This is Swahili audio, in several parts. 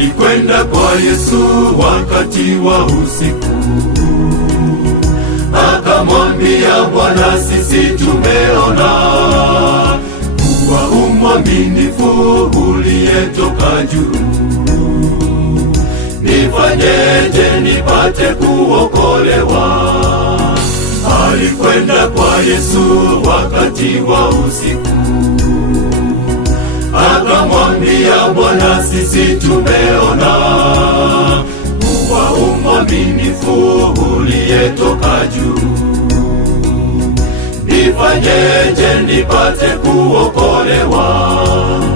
alikwenda kwa Yesu wakati wa usiku, akamwambia, Bwana, sisi tumeona kuwa umwaminifu uliyetoka juu. Nifanyeje nipate kuokolewa? Alikwenda kwa Yesu wakati wa usiku, akamwambia, Bwana, sisi tumeona kuwa umwaminifu uliyetoka juu. Nifanyeje nipate kuokolewa?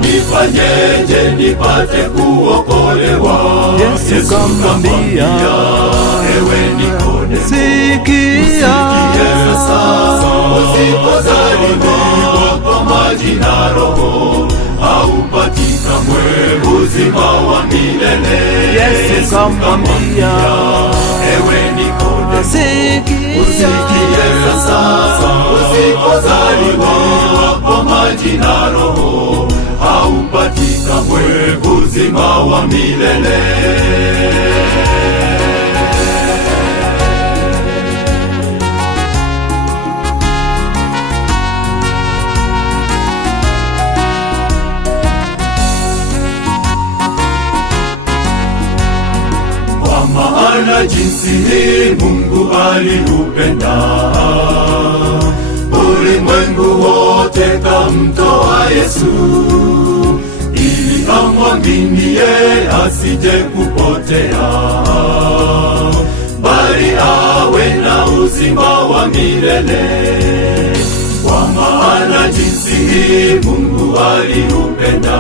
Nifanyeje nipate kuokolewa? Yesu kamwambia, ewe Nikodemo, sikia sasa, usipozaliwa kwa maji na Roho, haupati kamwe uzima wa milele. Yesu kamwambia, ewe Nikodemo, sikia sasa, usipozaliwa kwa maji na Roho, haupati kamwe uzima wa milele. Kwa maana jinsi hii Mungu aliupenda ulimwengu wote, kamtoa Yesu, ili amwaminie asije kupotea, bali awe na uzima wa milele. Kwa maana jinsi hii Mungu aliupenda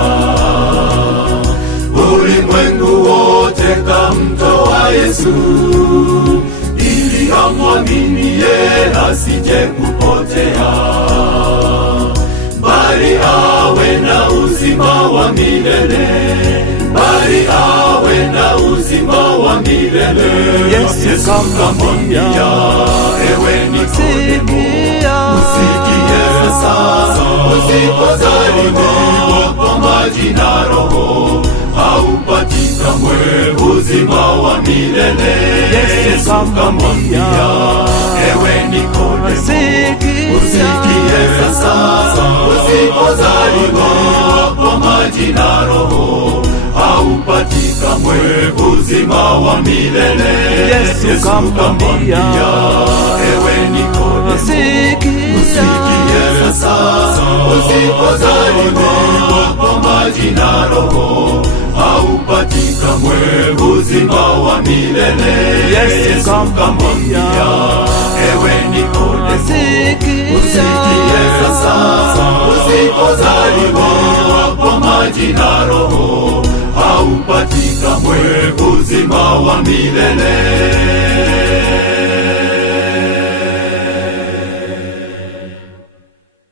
ulimwengu wote, kamtoa Yesu, ili amwaminie asije kupotea, bali awe na uzima wa milele, bali awe na uzima wa milele. Yesu kamwambia, ewe Nikodemo, usikie sasa, usipozaliwa kwa maji na Roho, haupati kamwe uzima wa milele. Yesu kamwambia, ewe Nikodemo, usikie sasa, usipozaliwa kwa maji na Roho, haupati kamwe uzima wa milele. Yesu kamwambia, ewe Nikodemo, usikie sasa, usipozaliwa kwa maji na Roho, haupati kamwe uzima wa milele. Yesu kamwambia, ewe Nikodemo, usikie sasa, usipozaliwa kwa maji na Roho, haupati kamwe uzima wa milele.